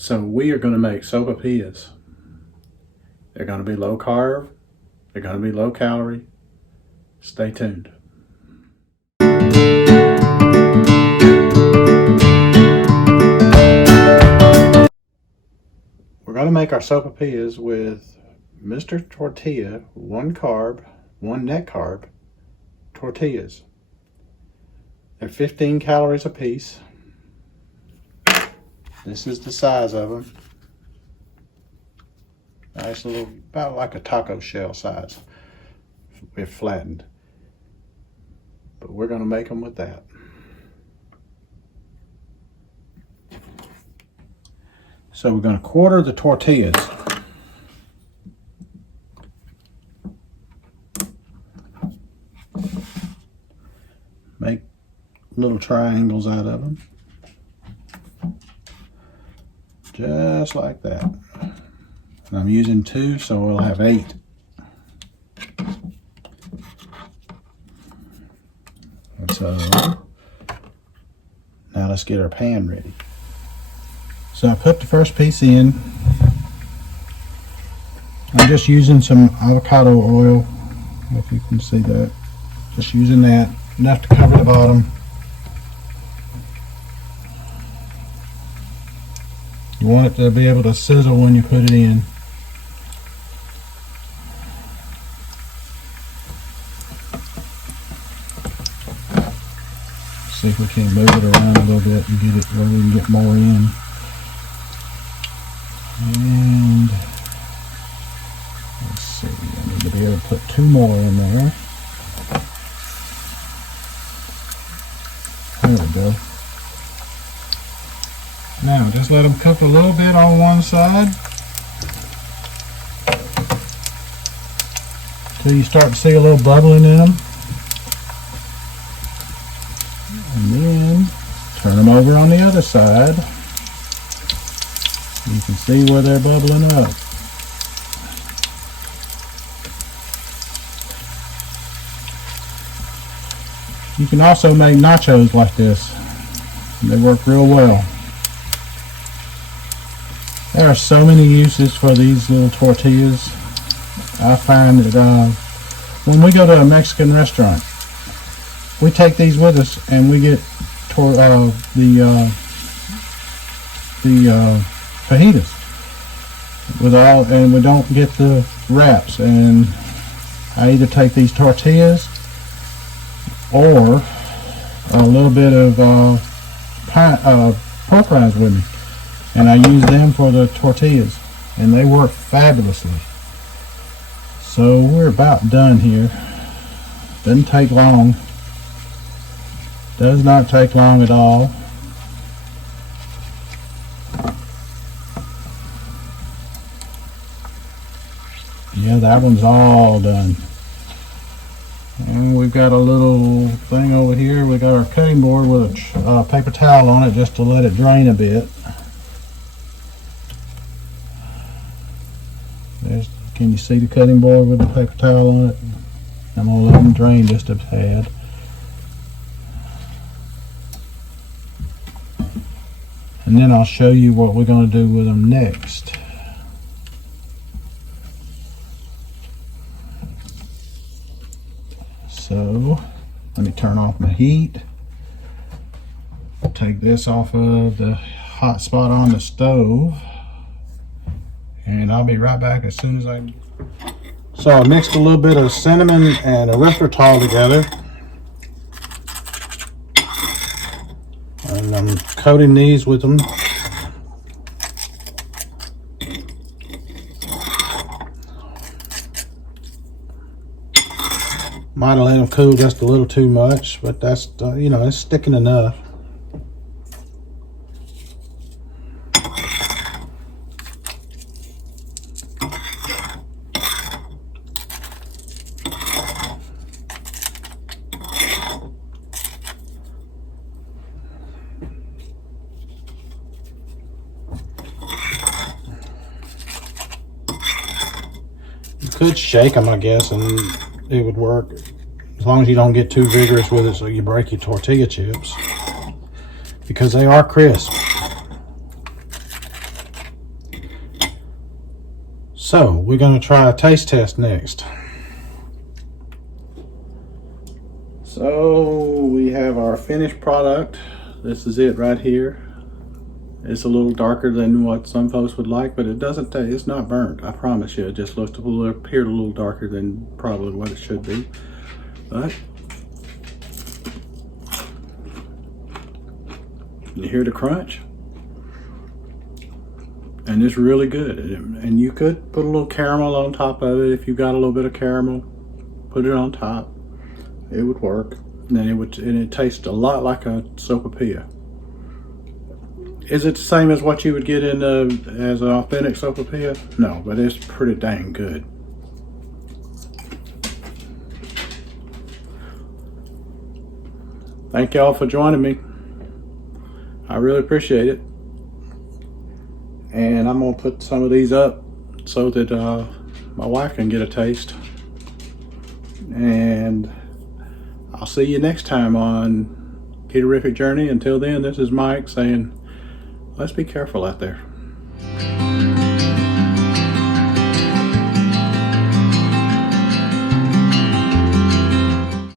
So we are going to make sopapillas. They're going to be low carb. They're going to be low calorie. Stay tuned. We're going to make our sopapillas with Mr. Tortilla, 1 carb, 1 net carb tortillas. They're 15 calories a piece. This is the size of them. Nice little, about like a taco shell size. We're flattened. But we're going to make them with that. So we're going to quarter the tortillas. Make little triangles out of them. Just like that. And I'm using 2, so we'll have 8. And so now let's get our pan ready. So I put the first piece in. I'm just using some avocado oil, if you can see that. Just using that, enough to cover the bottom. You want it to be able to sizzle when you put it in. See if we can move it around a little bit and get it where we can get more in. And let's see, I need to be able to put 2 more in there. There we go. Now just let them cook a little bit on one side till you start to see a little bubbling in them. And then turn them over on the other side. You can see where they're bubbling up. You can also make nachos like this. They work real well. There are so many uses for these little tortillas. I find that when we go to a Mexican restaurant, we take these with us and we get the fajitas with all, and we don't get the wraps. And I either take these tortillas or a little bit of pork rinds with me, and I use them for the tortillas, and they work fabulously. So we're about done here. Doesn't take long. Does not take long at all. Yeah, that one's all done. And we've got a little thing over here. We got our cutting board with a paper towel on it just to let it drain a bit. Can you see the cutting board with the paper towel on it? I'm going to let them drain just a tad. And then I'll show you what we're going to do with them next. So let me turn off my heat. Take this off of the hot spot on the stove. And I'll be right back as soon as I... So I mixed a little bit of cinnamon and erythritol together. And I'm coating these with them. Might have let them cool just a little too much, but that's, you know, it's sticking enough. Could shake them, I guess, and it would work, as long as you don't get too vigorous with it so you break your tortilla chips, because they are crisp. So we're going to try a taste test next. So we have our finished product. This is it right here. It's a little darker than what some folks would like, but it doesn't taste, it's not burnt. I promise you, it just looks a little, appeared a little darker than probably what it should be. But you hear the crunch? And it's really good. And you could put a little caramel on top of it if you got a little bit of caramel. Put it on top. It would work. And then it tastes a lot like a Sopapilla. Is it the same as what you would get in as an authentic Sopapilla? No, but it's pretty dang good. Thank y'all for joining me. I really appreciate it. And I'm gonna put some of these up so that my wife can get a taste. And I'll see you next time on Ketorific Journey. Until then, this is Mike saying, let's be careful out there.